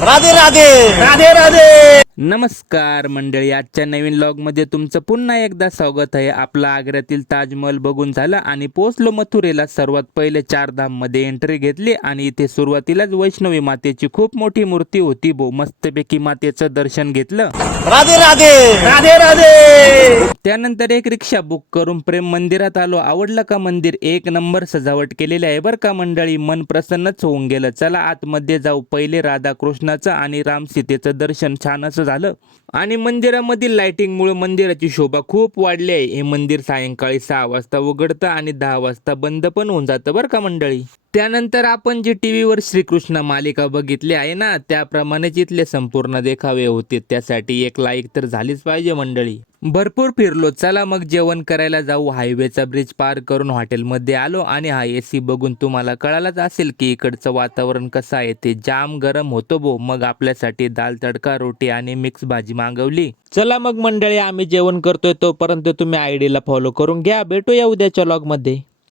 राधे राधे राधे राधे. नमस्कार मंडळी, आजच्या नवीन व्लॉगमध्ये तुमचं पुन्हा एकदा स्वागत आहे. आपला आग्र्यातील ताजमहल बघून झाला आणि पोहोचलो मथुरेला. सर्वात पहिले चारधाममध्ये एंट्री घेतली आणि इथे सुरुवातीलाच वैष्णवी मातेची खूप मोठी मूर्ती होती. मस्तपैकी मातेचं दर्शन घेतलं. राधे राधे राधे राधे. त्यानंतर एक रिक्षा बुक करून प्रेम मंदिरात आलो. आवडलं का मंदिर? एक नंबर सजावट केलेली आहे बरं का मंडळी, मन प्रसन्नच होऊन गेलं. चला आतमध्ये जाऊ. पहिले राधाकृष्णाचं आणि राम सीतेचं दर्शन छान असं झालं आणि मंदिरामधील लाइटिंगमुळे मंदिराची शोभा खूप वाढली आहे. हे मंदिर सायंकाळी 6 वाजता उघडतं आणि 10 वाजता बंद पण होऊन जातं बरं का मंडळी. त्यानंतर आपण जी टीव्हीवर श्रीकृष्ण मालिका बघितली आहे ना, त्याप्रमाणेच इथले संपूर्ण देखावे होते. त्यासाठी एक लाईक तर झालीच पाहिजे मंडळी. भरपूर फिरलो. चला मग जेवण करायला जाऊ. हायवेचा ब्रिज पार करून हॉटेलमध्ये आलो आणि हा एसी बघून तुम्हाला कळालंच असेल की इकडचं वातावरण कसं आहे ते. जाम गरम होतो भो. मग आपल्यासाठी दाल तडका, रोटी आणि मिक्स भाजी मागवली. चला मग मंडळी, आम्ही जेवण करतोय तोपर्यंत तुम्ही आयडीला फॉलो करून घ्या. भेटूया उद्याच्या व्लॉगमध्ये.